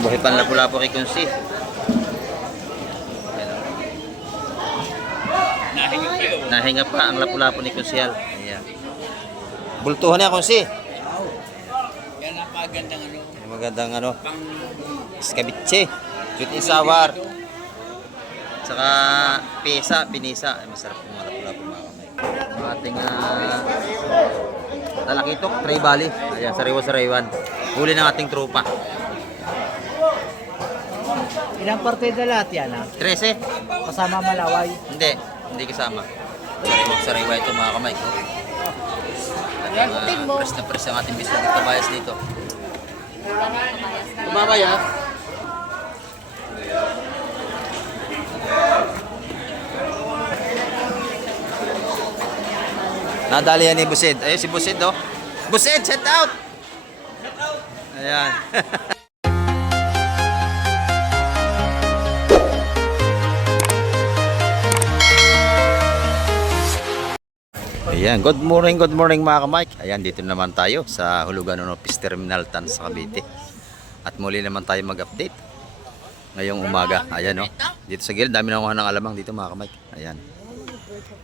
buhay pa ang lapu-lapu kay Kunsi. Nahinga pa ang lapu-lapu ni Kunsyal. Ayan. Bultuhan niya Kunsi. Yan napagandang ano. Magandang ano. Escabeche. Sweet and sour. Saka pinisa. Ay, masarap yung mga lapu-lapu mga kamay. Ang ating talakitok, Tray Valley. Ayan, sariwa-sariwan. Huli ng ating tropa. Ilang partida lahat yan, ha? 13. Kasama Malaway. Hindi kasama. Sariwa ito mga kamay. Press na press ang ating biskuit kabayas dito. Kumamaya. Nadali yan ni Busid. Ayun si Busid, oh. Busid, set out! Ayan. Ayan, good morning mga ka-Mike. Ayan, dito naman tayo sa Hulugan Office Terminal Tan sa Cavite. At muli naman tayo mag-update ngayong umaga. Ayan, oh. Dito sa gilid, dami na ng alamang dito mga ka-Mike. Ayan.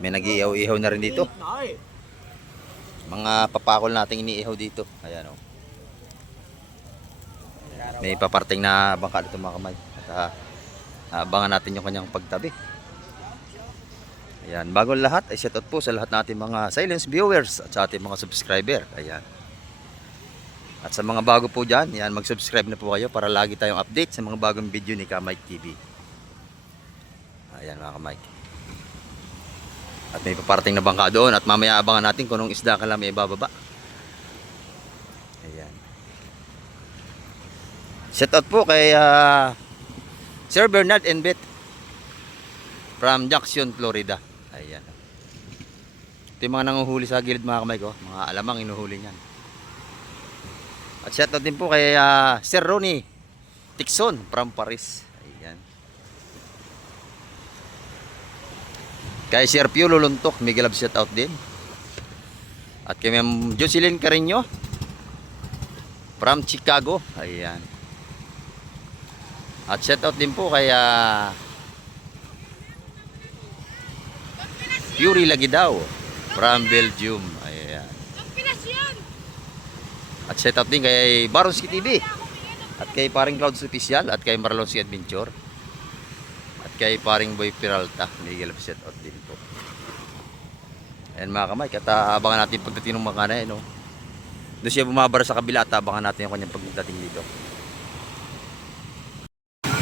May nag-iihaw-ihaw na rin dito. Mga papakol nating iniihaw dito. Ayan, oh. May paparting na bangka dito mga ka-Mike. At abangan natin yung kanyang pagtabi. Ayan, bago lahat ay shout out po sa lahat natin mga silence viewers at sa ating mga subscriber. Ayan. At sa mga bago po dyan, yan, mag-subscribe na po kayo para lagi tayong update sa mga bagong video ni Ka-Mike TV. Ayan mga Ka-Mike. At may paparting na bangka doon at mamaya abangan natin kung anong isda ka lang may ibababa. Ayan. Shout out po kay Sir Bernard and Beth from Jackson, Florida. Ayan. Ito yung mga nanguhuli sa gilid mga kamay ko. Mga alamang inuhuli niyan. At shoutout din po kay Sir Ronnie Tixon from Paris. Ayan. Kay Sir Pio Luluntok, Miguel Love shoutout din. At kay Ma'am Jocelyn Carreño from Chicago. Ayan. At shoutout din po kay Yuri Lagidaw from Belgium. Ayan. At shout out din kay Baronski TV. At kay paring Clouds Official. At kay Marlonski Adventure. At kay paring Boy Peralta. Miguel shout out din po. Ayan mga kamay. At abangan natin pagdating ng mga kanay. No? Doon siya bumabara sa kabila. At abangan natin yung kanyang pagdating dito.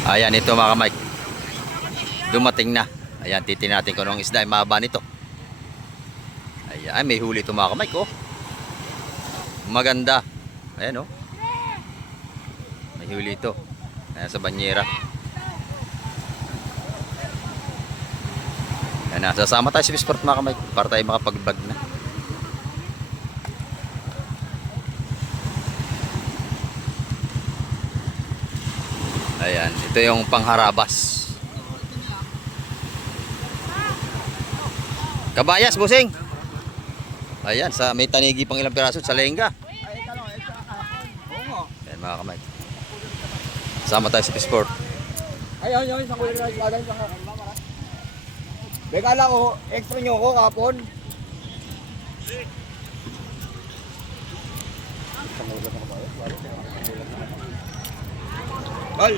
Ayan ito mga kamay. Dumating na. Ayan, titin natin kung anong isda ay mahaba nito. Ayan, may huli ito mga kamay ko. Maganda. Ayan, oh. May huli ito. Ayan, sa banyera. Ayan na, sasama tayo sa Bisport mga kamay para tayo makapag-vlog na. Ayan, ito yung pangharabas. Kabayas, busing. Ayan, sa may tanigi pang ilang piraso sa lengga. Ayan mga kamay. Sama tayo sa Sport. Ayun, sa kulit na ilagay sa Beka lang ko, extra nyo ko kapon. Bal.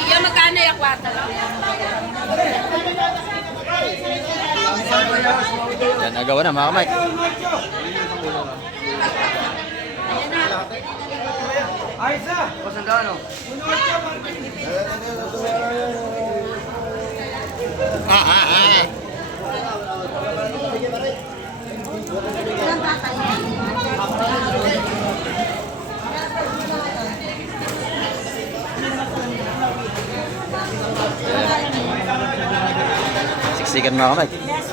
Iya magkano yung kwarta lang? Yan, nagawa na mga kamay. Aysa! Pasandano. Siksikan mga kamay.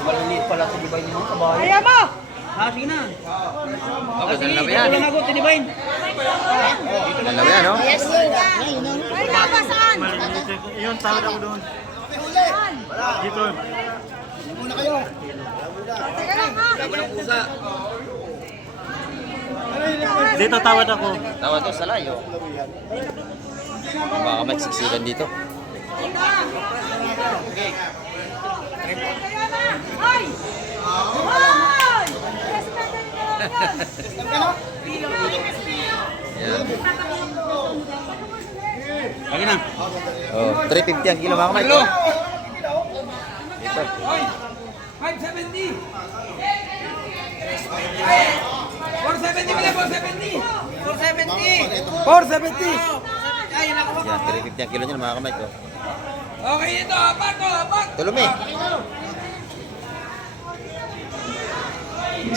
Maliliit pala sa Divine mo, kabayo. Ayaw mo! Ha, sige na. Okay, dalawa yan. Wala na ako, Divine. Dalawa yan, no? Yes, sir. Ay, saan? Ayun, tawad ako doon. Dito. Muna kayo. Dito tawad ako. Tawad to sa layo. Baka magsiksikan dito. Hoy! Yan. Lagi na. Oh, 350 ang kilo mga kamay. Dito. 570. 470 pala, 470. 470. 470. Yan, 350 ang kilo niyan mga kamay ko. Okay, ito. Apat. Tulumi.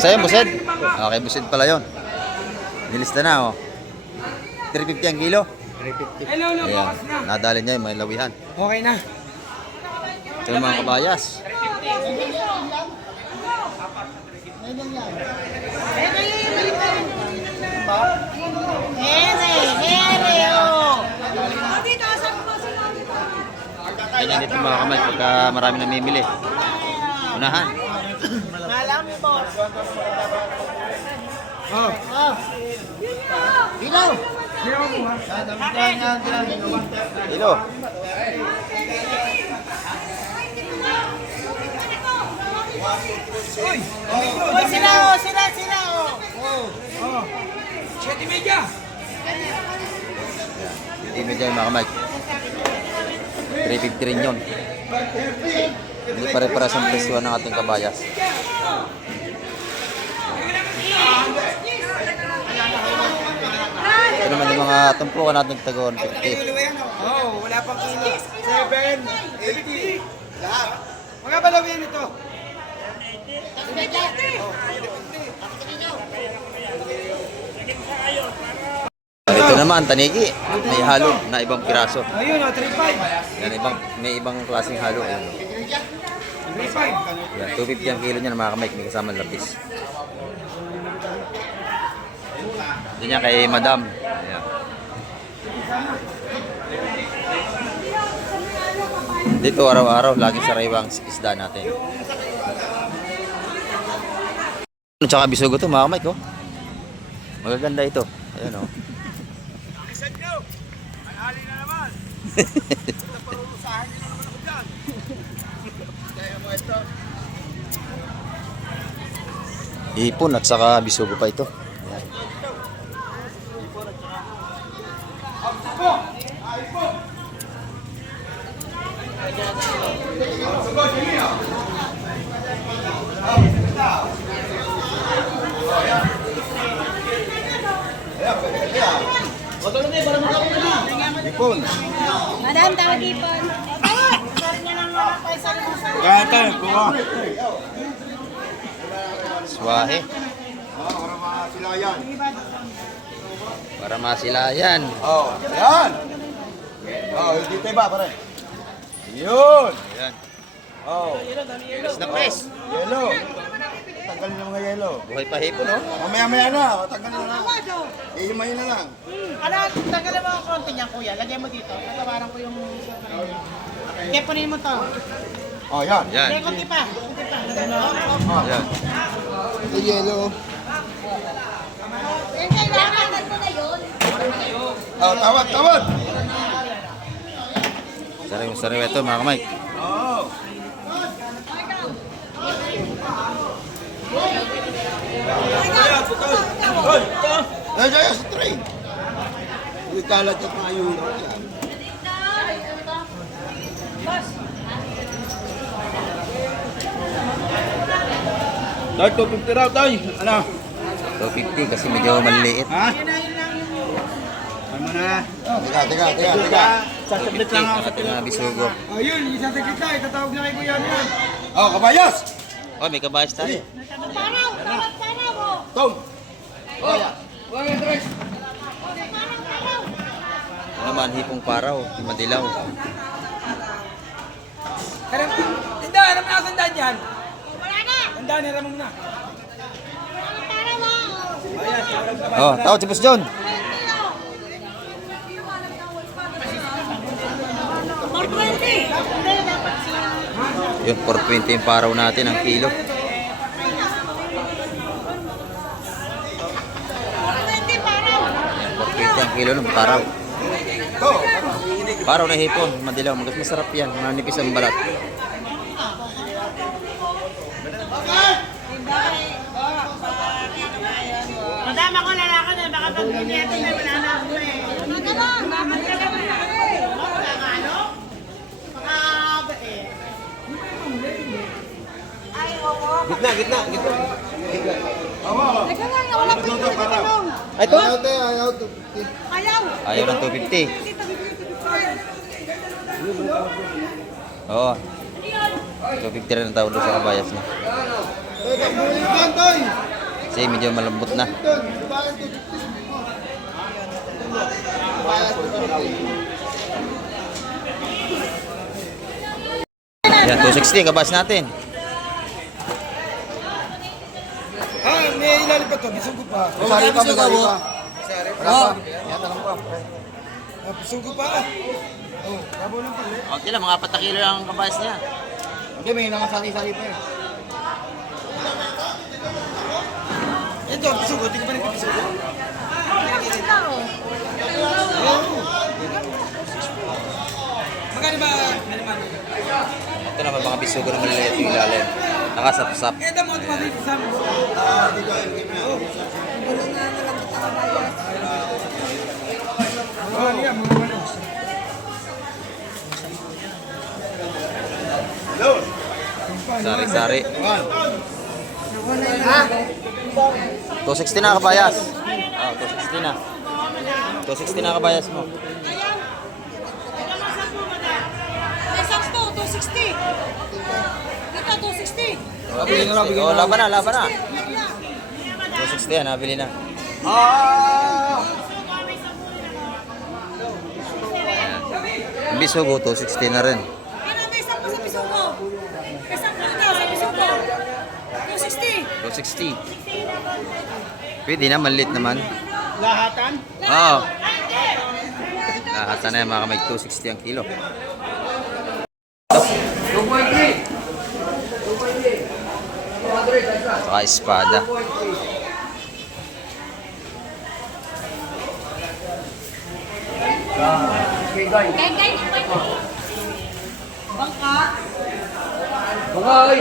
Sa'yo, Busid? Okay, Busid pala yun. Nilista na, oh. 350 ang kilo. 350. Hello, Ayan, nadali niya yung may lawihan. Okay na. Ito yung mga kabayas. Ganyan dito mga kamay pagka marami namimili. Unahan. Dilo. Siyete media. Hindi mo dyan mga kamay. 350 rin yun. Hindi pare-paras ang presyo ng ating kabayas. Ito naman yung mga tumpukan natin tagon 50. Oh, wala pang kilo. 7, 80. Lahat. Mga balawin ito. Ito naman, tanigi. May halo na ibang piraso. Ayun, 3.5. Yan, may ibang klaseng halo. Ayan. 3.5. Yan, 250 ang kilo niya mga kamay. May kasamang lapis. Yan niya kay Madam. Ayan. Dito araw-araw, laging sariwang isda natin. Tsaka bisugo to mga kamay ko. Magaganda ito. Ayan o. Ipon at saka bisugo pa ito. Ayan. Madam, tawag ipon. Swahe. Para masilayan. Oh, yan. Oh, dito ba pare? Yun. Ayan. Oh, Press na press. yellow. Tanggalin ng mga yellow. Buhay pa hipon, no? Mamaya-maya na, tanggalin na lang. Ihimayin na lang. Ano, tanggalin mo ang konti niya, kuya. Lagyan mo dito. Tatawaran ko yung... Kaya punin mo to. Oh, yan. Yan. Kaya konti pa. Konti pa. Lagyan mo. Ayan. Ito yellow. Yan, kailangan mo na yun. Oh, tawad, tawad. Sariwa ito mga kamay. Oh. Hoy, ay, sa train. Ikalat at mga euro. Dahil 250 raw tayo. Ano? 250 kasi medyo maliliit. Ha? Ano na? Teka. Sasabit lang ako sa Ito mga bisugo. Ayun, isasaglit na. Itatawag na kay Kuya yan. Oh, kabayas. Oh, may kabayas tayo. Paraw, paraw. Tom. Ito naman, hipong paraw. Madilaw. Tinda, alam na ang daan yan. Wala na. Tandaan, alam mo na. Paraw. Oh, tawad si Boss John. Marco, Hindi, dapat siya. Yun, 420 yung paraw natin ang kilo. 20 paraw. 420 ang kilo ng paraw. Paraw na hipon, madilaw. Masarap yan, manipis ang balat. Madama ko lalaki na, baka pag biniyete na wala na ako eh. Ano ka lang? Bakit ka lang? Wala nga ano? Baka, eh. Ay, oo. Gitna, gitna, gitna. Teka lang, wala pa yung tanong. Ito? Ayaw to. Ayaw. Ayaw ng 250. Oo. 250 rin ang tawag doon sa kabayas niya. Toy! Kasi medyo malambot na. Yan, 260 kabayas natin. Ah, may ilalim pa to. Bisugo pa. Masari pa, masari pa. Ah, bisugo pa. Oh, labo lang pala. Okay lang, mga 4 kilo lang ang kabayas niya. Hindi, may nakasali-sali pa eh. Ito, bisugo. Tingnan pa rin ito, bisugo. Magkano ba? Ito naman mga bisugo na maliliit yung ilalim. Nakasapsap. Eh, damo at mali sa mo. Mga niya, mga manos. Sari-sari. 260 na kabayas. Ah, 260 na. 260 na kabayas mo. May sakto, 260. Dito, 260. Oh, laban na, laban na. 260 yan, nabili na. Yung bisugo, 260 na rin. Ano, may sakto sa piso ko. May sakto daw sa piso ko. 260. 260. Pwede na, maliit naman. Lahatan? Oo. Lahatan na yan, mga kamay. 260 ang kilo. Saka espada. Kay, Bangka. Bangay!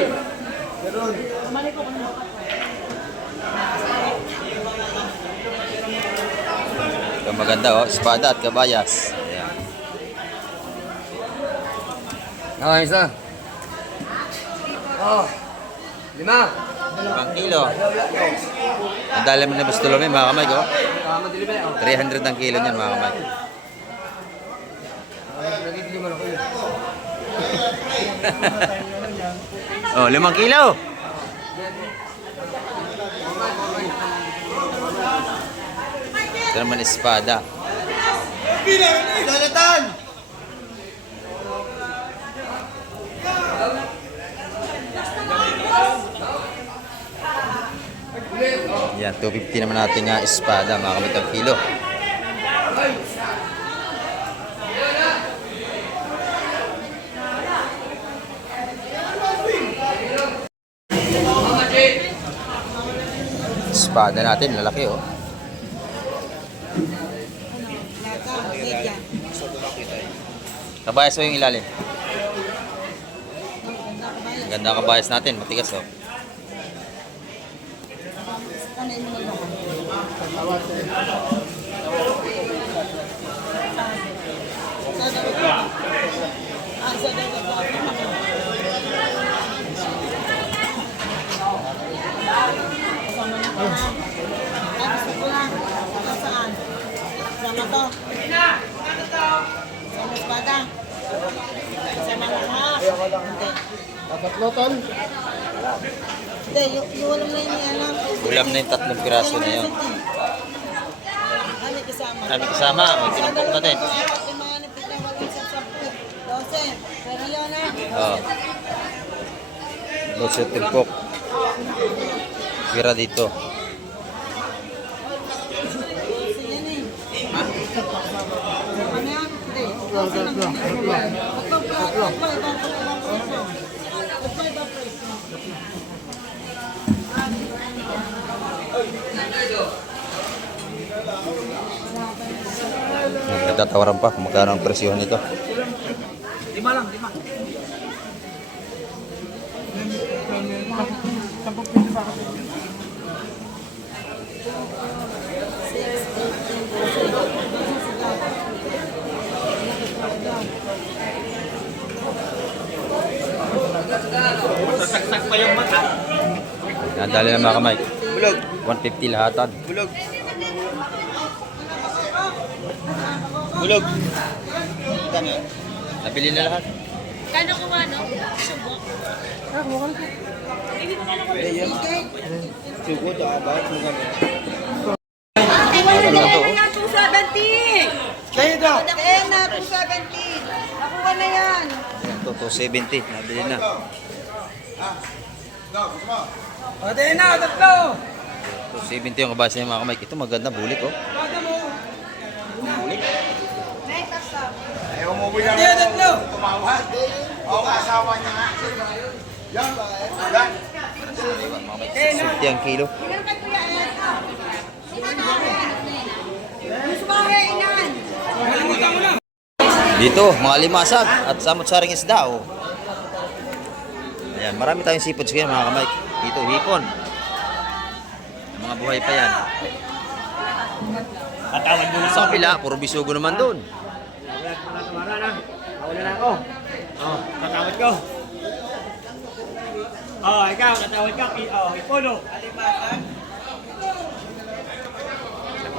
Ito maganda, oh. Espada at kabayas. Ayan. Ah, isa. Oh. 5. 5 kilo. Ang dali mo na bastulome, mga kamay ko. 300 ang kilo niyan, mga kamay. Oh, 5 kilo. Ito naman espada. Jonathan! Yan, 250 naman natin nga espada, mga kamay, ang kilo. Espada natin, lalaki oh. Kabayas mo yung ilalim. Ganda ang kabayas natin, matigas oh. Saan? Sama to. Sama espada. Sama lahat. Tatloton? Hindi, yung walang na yung alam. Ulam na yung 3 piraso na yun. Ano kasama? Kami kasama, may kinumpok na din. Pero yun na. Oh. Loso timpok. Pira dito. Yan eh. Ano yan? Hindi. Nagtatawaran pa kung magkano ang presyo nito. Lima lang, lima. Sasaksak pa yung mata. Yan, dali na mga kamay. Bulog. 150 lahatan. Bulog. Bulog. Kano yan? Nabili na lahat. Kano ko ano? Subo. Sugo, bakit mo kami? Ano to? na 270. Kayo daw. Kaya na 270. Nakuha na yan. Yan to, 270. Nabili na. Pwede na, tatlo. 270 yung kabasa niya mga kamay. Ito maganda, bulik oh. Ayaw mo umuwi na. Pwede, tatlo. Tumawad. Oo, asawa niya nga. Yan ba? Yan. Mga kamay, 60 ang kilo. Meron kay Kuya Ed. Yung sumahe, inan. Dito, mga limasag at samot-saring isda oh. Ayan, marami tayong seafoods ngayon mga kamay. Dito, hipon. Mga buhay pa yan. Tatawag mo na. Sa kapila, puro bisugo naman doon. Wala na ako. Oh, tatawag ko. Oh, ikaw, tatawag ka. Oh, ipuno.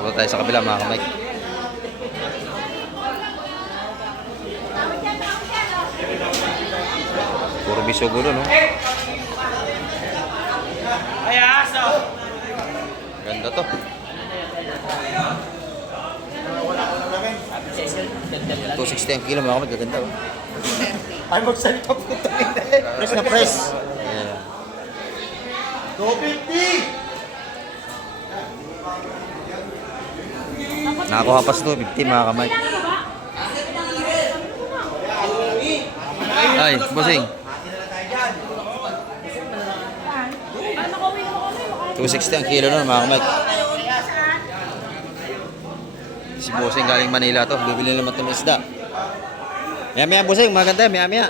Punta tayo sa kabila mga kamay. Puro bisugo doon oh. Ay, aso. Ganda to. $260 ang kilo mga kamay, gaganda oh. Ay, magsalita po tayo. Press na press. Ayan. 250. Nakakuha pa sa 250 mga kamay. Ay, bossing. 260 ang kilo nun mga kamay. Si bossing galing Manila to. Bibili naman itong isda. Maya bossing, maganda yan, maya.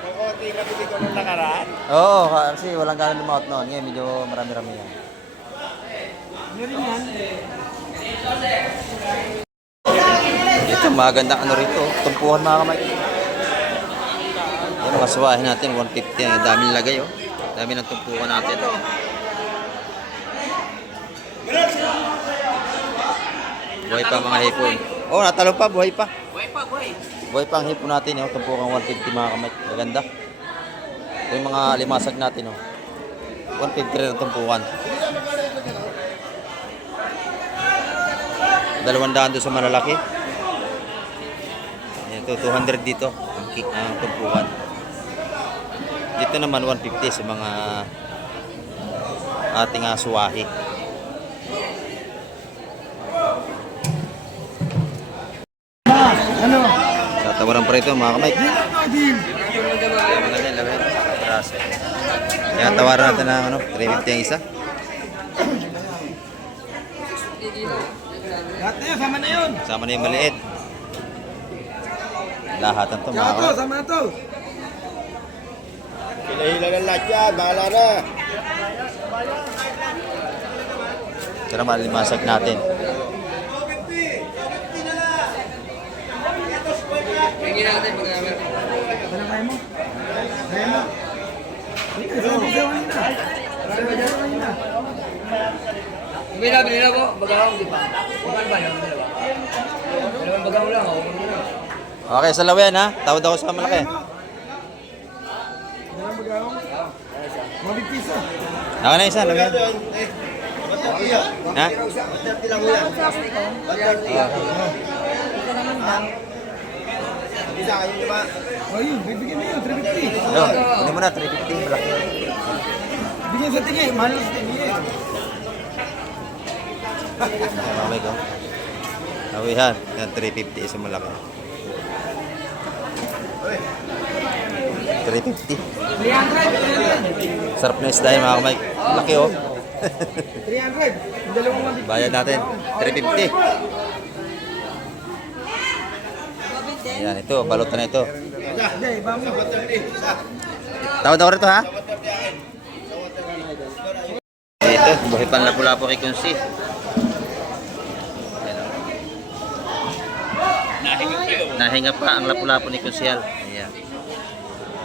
Konti na bili ko nung nakaraan. Oo, kasi walang gano'n lumaot noon. Ngayon medyo marami-rami yan. Ito, magandang ano rito. Tumpuhan mga kamay. Yung mga suwahin natin, 150. Ang dami nilagay oh. Dami ng tumpukan natin. Buhay pa mga hipon. Oh, natalo pa, buhay pa. Buhay pa, buhay. Buhay pa ang hipon natin. Oh. Tumpukan 150 mga kamay. Maganda. Ito yung mga limasag natin. Oh. 150 rin ang tumpukan. 200 doon sa malalaki. Ito, 200 dito ang tumpukan. Dito naman 150 sa mga ating suwahi. Ano? Tatawaran pa rito mga kamay. Maganda yung laban. Peraso. Kaya tawaran natin ng 350 ang isa. Lahat na yun, sama na yun. Sama na yung maliit. Lahatan to mga Sama to, kamay. sama na to. Hila-hila ng lahat yan, bahala na. Ito naman limasag natin. Binabili na ko, bagaw, di ba? Bukan ba yun? Dalawang bagaw lang, oh. Okay, sa lawen ha. Tawad ako sa malaki. Ako na isa, lawen. Ha? Ayun, bibigyan mo yun, 350. Yo, hindi mo na, 350. Malaki. Bigyan sa tingin, mahal sa tingin. Mamay ko. Awihan. Yan, 350 isa malaki. 350. 300. Sarap na isda yun mga kamay. Laki oh. 300. Yung dalawang mabit. Bayad natin. 350. Yan, ito. Balot na ito. Hindi, iba mo. Tawad ako rito ha. Ito, buhay pa lapu-lapu kay Kunsi. Nahinga pa ang lapu-lapu ni Kunsyal. Ayan.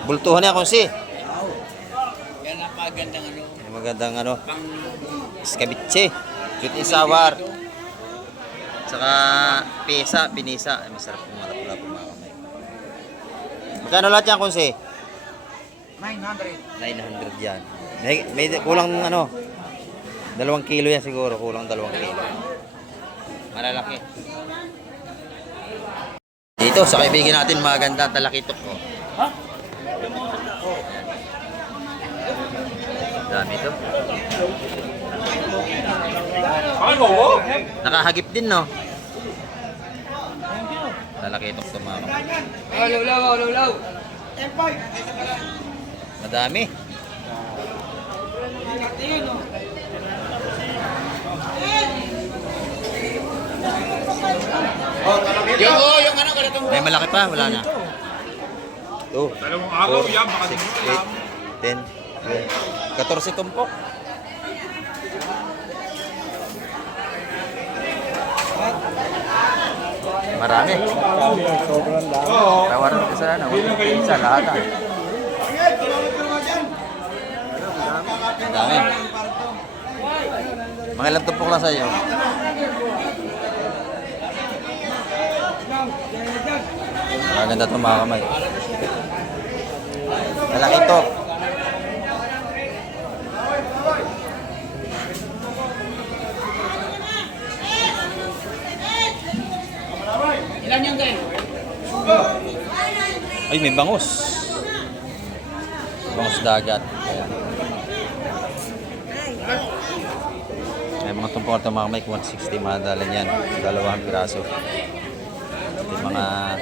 Bultuhan niya Kunsi. Yan napagandang ano. Magandang ano. Escabeche. Sweet and sour. Saka pesa, pinisa. Ay, masarap yung mga lapu-lapu mga kamay. Magkano lahat yan Kunsi? 900. 900 yan. May kulang ano. 2 kilo yan siguro. Kulang 2 kilo. Malalaki. Dito sa kaibigan natin maganda ang talakitok ko. Ha? Dami ito. Nakahagip din no. Talakitok to mga kapatid. Law. Madami. Yung ano, ganitong May malaki pa, wala na. 2, 4, 6, 8, 10, 14 tumpok. Marami. Tawaran ko sana, isa lahat. Ang dami. Mga ilang tumpok lang sa'yo. Maganda ito mga kamay. Malaki ito. ilan yung din? Ay, may bangus. Bangus dagat. Ayan. May mga tumpok ito mga kamay. 160 madalan yan. 2 piraso. Yung mga...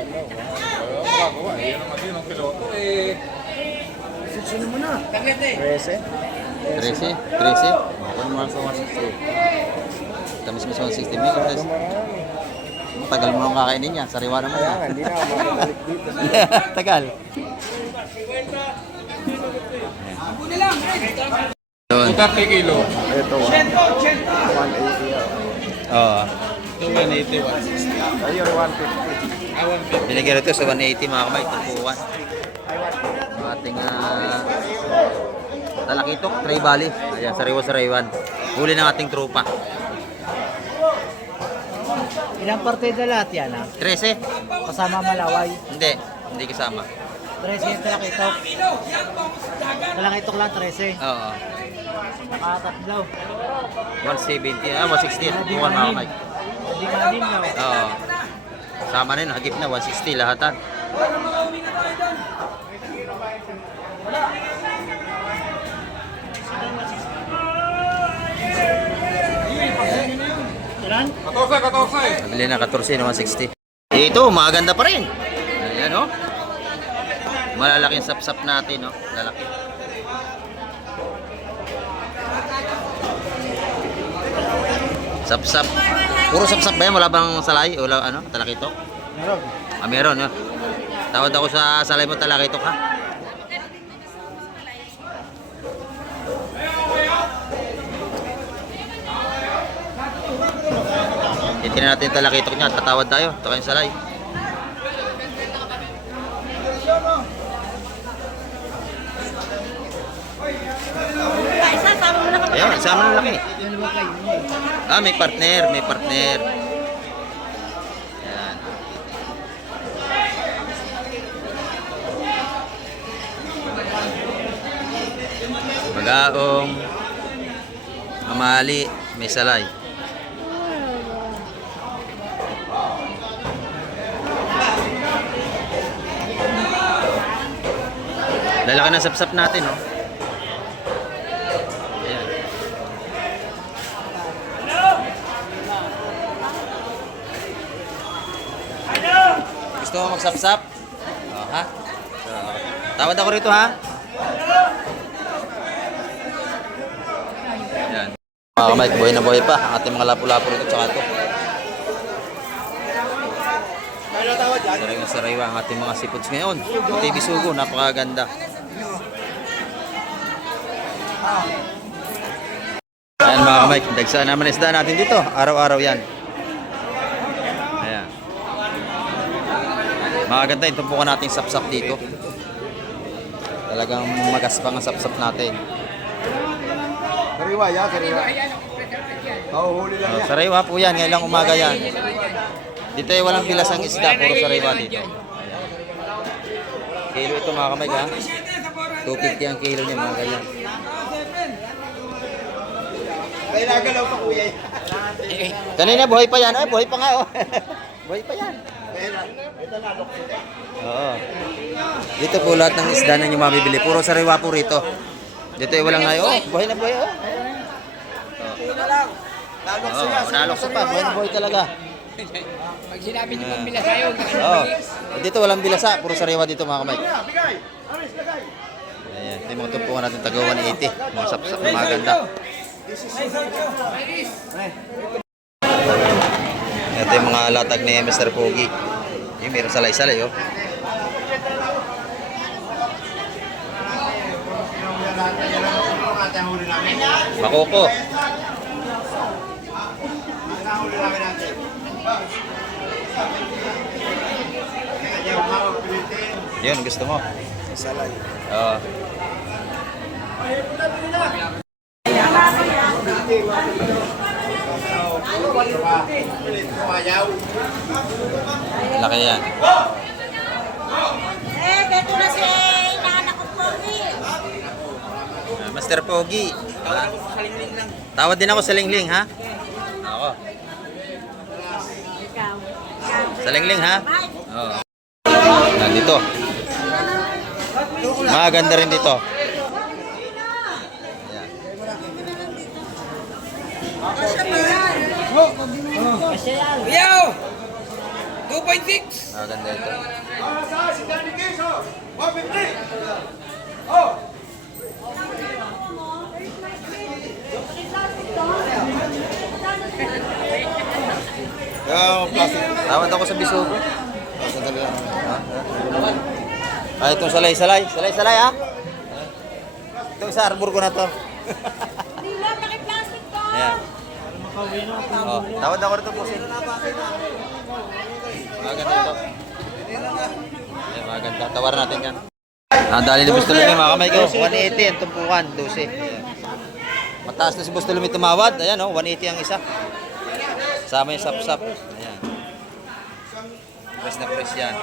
Sino mo na? Taglit eh. 13? 13? Okay naman sa 160. Tamis mo sa 160 mil. Tagal mo nang kakainin yan. Sariwa naman yan. Hindi na ako makabalik dito. Tagal. Yun. 30 kilo. Ito, 180. Oo. 280. Ayun, 150. Binigyan ito sa 180 mga kamay. Tumpukan. Ang ating talakitok, Tray Valley. Ayan, sariwa-sariwan. Huli ng ating tropa. Ilang partida lahat yan ha? 13? Kasama Malaway. Hindi kasama. 13 yung talakitok. Talakitok lang 13. Oo. Nakatatlo. 170, 160. Bukan mga kamay. Hindi manin no? Oo. Sama na yun, hagip na, 160 lahatan. Ilan? 14. Nabili na 14 na 160. Ito, maganda pa rin. Ayan o. Malalaking sapsap natin, no? Lalaki. Sapsap. Puro sapsap ba yan? Wala bang salay? Wala ano? Talakitok? Meron. Ah, meron. No? Tawad ako sa salay mo talakitok, ha? Titignan natin yung talakitok niya. Tatawad tayo. Ito kayong salay. Isa, sama mo na kami. Ayun, sama ng laki. Ah, may partner. May partner. Ayan. Bagaong. Mamali. May salay. Lalaki ng sapsap natin, oh. Ayan. Gusto mo magsapsap? Oh, ha? So, tawad ako rito, ha? Yan. Mga kamay, buhay na buhay pa. Ang ating mga lapu-lapu rito, tsaka ito. Sariwa ang ating mga seafoods ngayon. Puti bisugo, napakaganda. Ayan mga kamay, dagsaan naman isda natin dito. Araw-araw yan. Ayan. Maganda yung tumpukan natin sapsap dito. Talagang magaspang ang sapsap natin. Kariwa, ya, kariwa. Oo, huli lang yan. Sariwa po yan, ngayon lang umaga yan. Dito ay walang bilas ang isda, puro sariwa dito. Ayan. Kilo ito mga kamay ha. 250 ang kilo niya mga ganyan. Ay, nagalaw pa kuya. Kanina buhay pa yan, ay buhay pa nga oh. Buhay pa yan. Oo. Dito po lahat ng isda na nyo mabibili. Puro sariwa po rito. Dito ay walang ngayon. Oh, buhay na buhay oh. Oo, nalokso pa. Buhay na buhay talaga. Pag sinabi niyo pambila sa'yo, Oo. Dito walang bilasa. Puro sariwa dito mga kamay. Ayan. Ito yung mga tumpukan natin taga 180. Mga sapsap na maganda. Ito yung mga latag ni Mr. Pogi. Yung meron salay-salay oh. Makoko. Yun, gusto mo? Salay. Oo. Laki yan. Dito na si inaanak ko po. Mr. Pogi. Tawad din ako sa lingling, ha? Ako. Sa lingling, ha? Oo. Nandito. Maganda rin dito. Ayan. Yo! 2.6! Maganda ito. Si Danny Queso, 150. Oh! Plastic. Tawad ako sa bisugo. Sandali lang. Ah, itong salay-salay. Salay-salay, ha? Itong sa arbor ko na to. Nila, naki-plastic to. Ayan. Oh, tawad ako rito po sin. Maganda ito. Ayan, maganda. Tawaran natin yan. Dali ni Busto Lumi, mga kamay ko. 180 ang tumpukan, 12. Ayan. Mataas na si Busto Lumi tumawad. Ayan, oh, 180 ang isa. Sama yung sap-sap. Ayan. Press na press yan.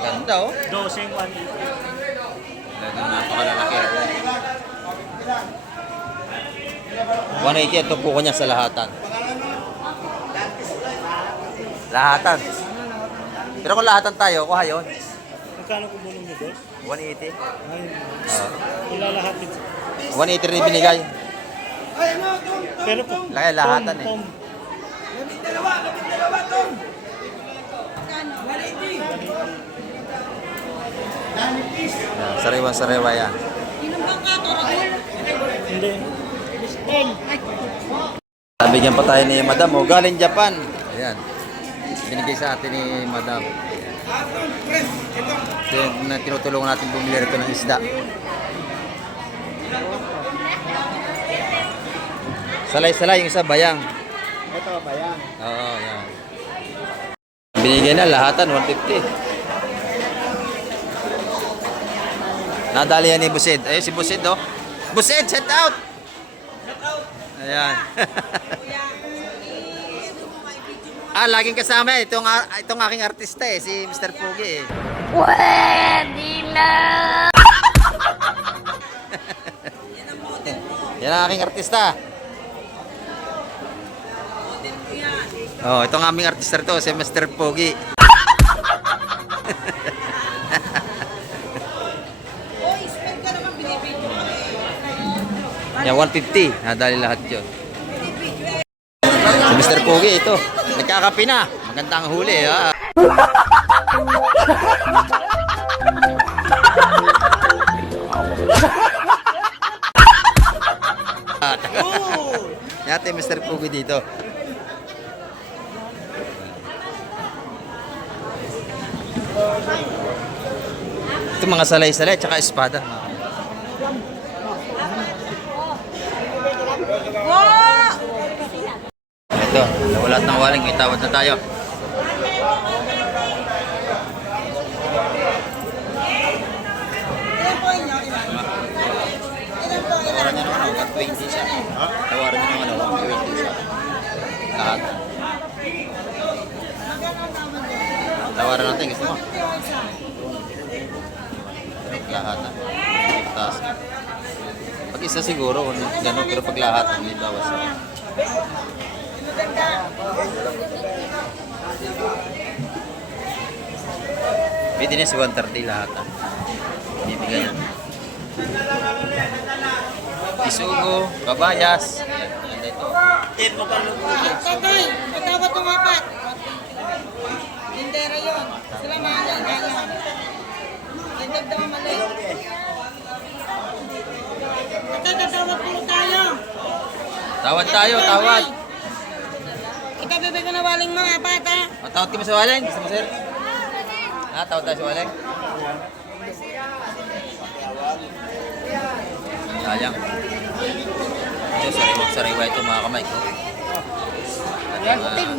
Ganda, oh. 12 1. Talagang napakalalaki. 180 ang tumpukan niya sa lahatan. Lahatan. Pero kung lahatan tayo, kuha yun. Magkano kung bulong niyo, boss? 180. Ilalahat dito. 180 rin binigay. Pero po, Laki lahatan eh. Sariwa-sariwa yan. Hindi. Nabigyan pa tayo ni Madam. O, galing Japan. Ayan. Binigay sa atin ni Madam. Ito yung tinutulungan natin bumili rito ng isda. Salay-salay yung isa, bayang. Ito, bayan. Oo, yan. Binigay na lahatan, 150. Nadali yan ni Busid. Ayun si Busid, oh. Busid, set out! Ayan. Laging kasama eh. Itong aking artista eh, si Mr. Pogi eh. Pwede na. Yan ang aking artista. Oh, itong aming artista rito, si Mr. Pogi. Yan, 150. Nadali lahat yun. Si Mr. Pogi, ito. Nagkakapi na. Magandang huli, ha? Yate, Mr. Pugi dito. Ito mga salay-salay, tsaka espada. Wow! Ito, nawala ng waling, may tawad na tayo. Ilan po inyo? Ilan? Ilan po? Tawaran niya naman ako, 120 siya. Tawaran niya naman ako, 120 siya. Lahat. Tawaran natin, gusto mo? Lahat na. Taas. Pag isa siguro, gano'n, pero pag lahat, hindi bawas. Pwede na si 130 lahat. Bibigay yan. Isugo, kabayas. Tatay, patawad ng apat. Tindera yun. Sila mahalan, kaya. Tindag daw mali. Tatay, tatawad po tayo. Tawad tayo, tawad. Ikaw bibig ko na waling mga apat, ha? Matawad ka mo sa waleng? Gusto mo, sir? Ha? Tawad tayo sa waleng? Sayang. Ito, sariwa ito mga kamay ko.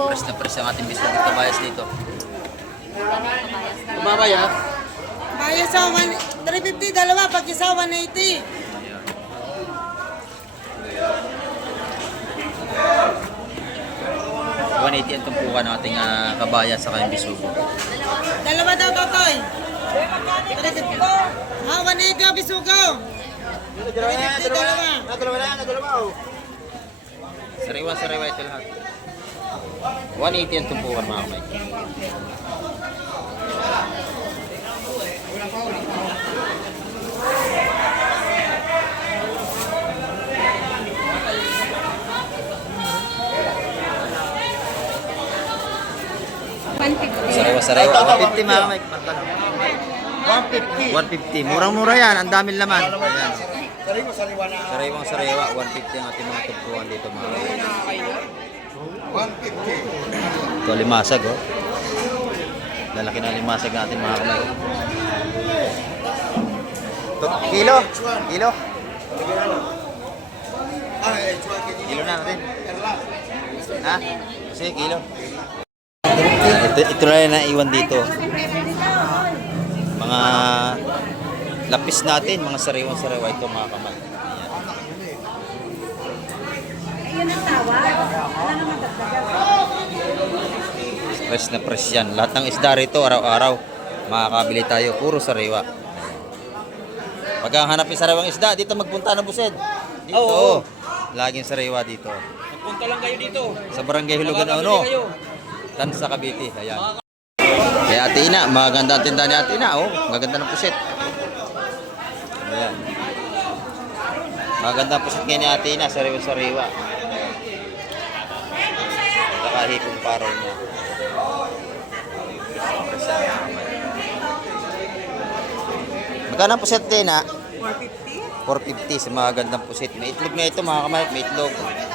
Press na press ang ating biskuit at kabayas dito. Mabayas? Bayas sa 350, dalawa. Pag isa, 180. $180 ang tumpukan ng ating kabayas sa kayong bisugo. Dalawa daw, Totoy. 350 ko. 180 ang bisugo. 350, dalawa. Sariwa ito lahat. 180 ang tumpukan mga kamay. Sariwa. 150 mga kamay. 150. Murang-mura yan. Ang daming laman. Ayan. Sariwang-sariwa. 150 ang ating mga tumpukan dito mga kamay. 150. Ito limasag, oh. Lalaki na limasag natin mga kamay. Kilo. Kilo na natin. Ha? Sige, kilo. Ito na rin naiwan dito. Mga lapis natin, mga sariwang-sariwa ito mga kamay. Ayun ang tawa. Wala naman dagdagan. Fresh na fresh yan. Lahat ng isda rito, araw-araw, makakabili tayo. Puro sariwa. Pag hanapin sariwang isda, dito magpunta ng Bused. Dito. Oo. Laging sariwa dito. Punta lang kayo dito. Sa Barangay Hulugan Uno. Tansa Cavite. Ayan. Kaya Ate Ina, maganda ang tindahan ni Ate Ina. Oh, maganda ng puset. Ayan. Maganda ang puset ngayon ni Ate Ina, sariwa-sariwa. Nakahipong paro niya. Magkano ang puset din, ha? 450 sa mga gandang pusit. May itlog na ito mga kamay, may itlog. Ayan.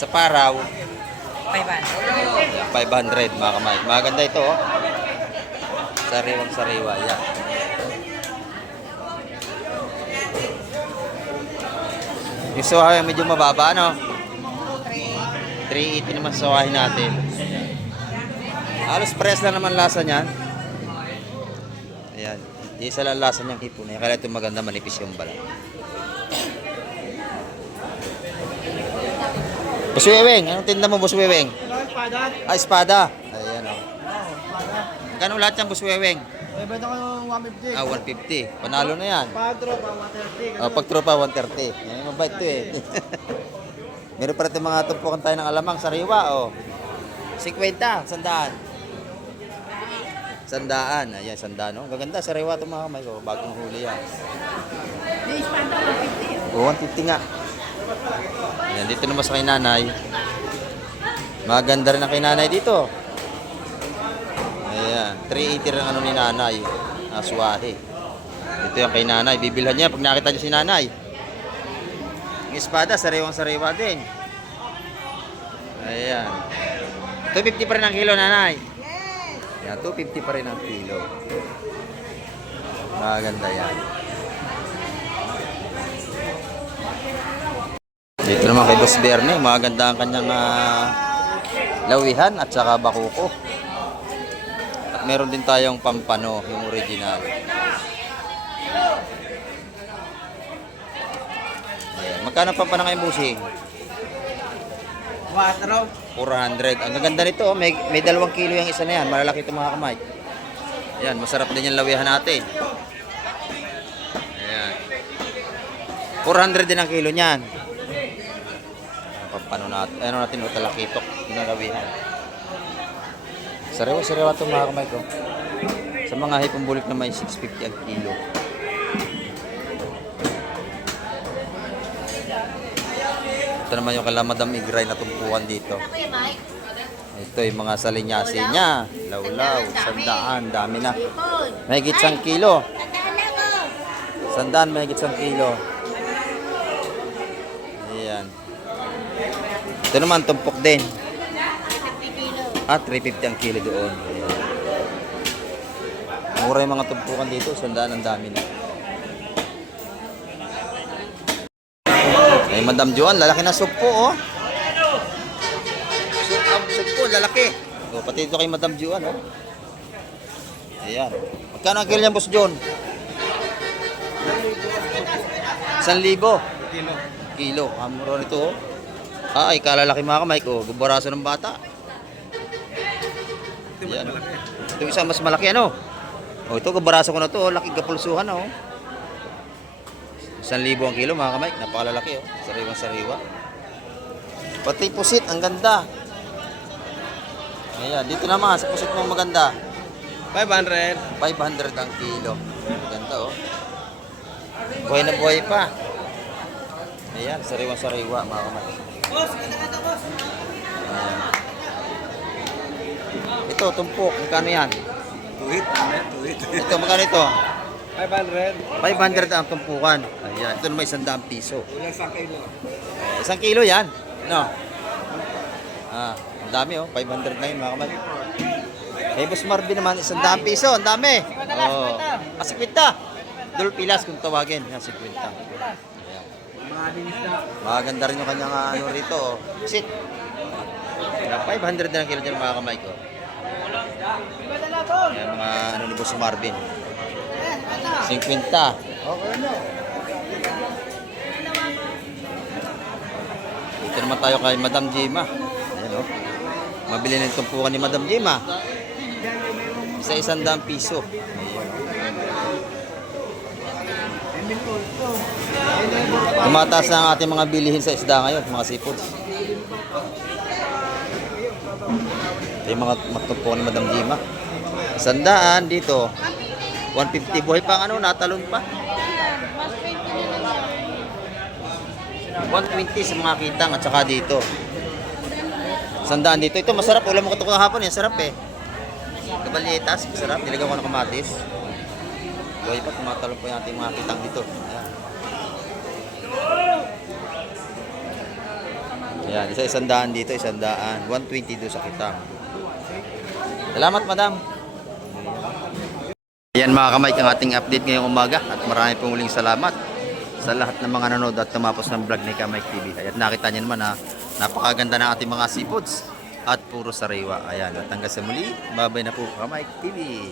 Sa paraw, 500 mga kamay. Maganda ito, oh. Sariwang sariwa, yan. Yung suwahe medyo mababa, no? 380 naman suwahe natin. Halos press lang naman lasa niyan. Ayan. Di isa lang lasa niyang hipon na yan. Kaya ito maganda, manipis yung balat. Busweweng. Anong tinda mo, busweweng? Ah, espada. Ayan, o. Magkano lahat yan, busweweng? Benta ko ng 150. Ah, 150. Panalo na yan. Pag tropa, 130. Pag tropa, 130. Yan, mabait to eh. Meron pa rin mga tumpukan tayo ng alamang sariwa, o. 50, sandaan. Sandaan. Ayan, sandaan, no? Gaganda, sariwa ito mga kamay ko. Bagong huli yan. O, 150 nga. Ayan, dito naman sa kay nanay. Maganda rin ang kay nanay dito. Ayan, 380 rin ang ano ni nanay. Aswahe. Ito yung kay nanay. Bibilhan niya pag nakita niyo si nanay. Yung espada, sariwang-sariwa din. Ayan. 250 pa rin ang kilo, nanay. Yes. Ayan, 250 pa rin ang kilo. Maganda yan. Dito naman kay Boss Bernie, maganda ang kanyang lawihan at saka bakuko. At meron din tayong pampano, yung original. Ayan. Magkano pampano ngayon, busing? 400. Ang gaganda nito, oh. May 2 kilo yung isa na yan. Malalaki ito mga kamay. Ayan, masarap din yung lawihan natin. Ayan. 400 din ang kilo niyan. Pampano natin. Ano natin, talakitok. Pinalawihan. Sariwa-sariwa ito mga kamay ko. Sa mga hipong bulik na may 650 ang kilo. Ito naman yung kala Madam Igray na tumpuan dito. Ito yung mga salinyasi niya. Lawlaw, 100, dami na. Mahigit 1 kilo. 100, mahigit 1 kilo. Ayan. Ito naman, tumpok din. 350 ang kilo doon. Ayan. Mura yung mga tumpukan dito. 100, ang dami na. Ay, Madam Joan, lalaki na sugpo, oh. Sugpo, lalaki. O, pati ito kay Madam Joan, oh. Ayan. Magkano ang kilo niyan, Boss John? 1,000. Kilo. Mura nito, oh. Ay, kalalaki mga kamay ko. Gubaraso ng bata. Ayan. Ito isa mas malaki, ano? O, ito, gubaraso ko na to, oh. Laki kapulsuhan, oh. 1,000 ang kilo mga kamay. Napakalalaki, oh. Sariwang-sariwa. Pati pusit, ang ganda. Ayan, dito naman sa pusit mo maganda. 500. 500 ang kilo. Ganda, oh. Buhay na buhay pa. Ayan, sariwang-sariwa mga kamay. Ayan. Ito, tumpok. Magkano yan? Tuwit. Ito, magkano ito? 500. 500 ang tumpukan. Ayan, ito naman 100 piso. Ulang 1 kilo. 1 kilo yan. No? Ang dami, oh. 500 na yun mga kamay. Kay Boss Marvin naman, 100 piso. Ang dami. Oh. 50. Dul pilas kung tawagin. 50. Ayan. Maganda rin yung kanyang ano rito. Sit. 500 na ang kilo dyan mga kamay ko. Ayan, mga ano ni Boss Marvin. 50. Okay na. Dito naman tayo kay Madam Jema. Ayan, oh. Mabili na yung tumpukan ni Madam Jema. Isa 100 piso. Tumataas na ang ating mga bilihin sa isda ngayon, mga seafoods. Ito yung mga tumpukan ni Madam Jema. 100 dito. 150. Buhay pa ang ano, natalon pa. 120 sa mga kitang at saka dito. 100 dito. Ito masarap. Ulam mo ko ito kahapon. Yan sarap eh. Kabalitas. Masarap. Nilagyan ko ng kamatis. Buhay pa. Tumatalon po yung ating mga kitang dito. Ayan. Isa 100 dito. 100. 120 doon sa kitang. Salamat, madam. Ayan mga kamay, ang ating update ngayong umaga at marami pong muling salamat sa lahat ng mga nanonood at tumapos ng vlog ni Kamay TV. At nakita niyo naman na napakaganda ng ating mga seafoods at puro sariwa. Ayan, at hanggang sa muli, babay na po Kamay TV.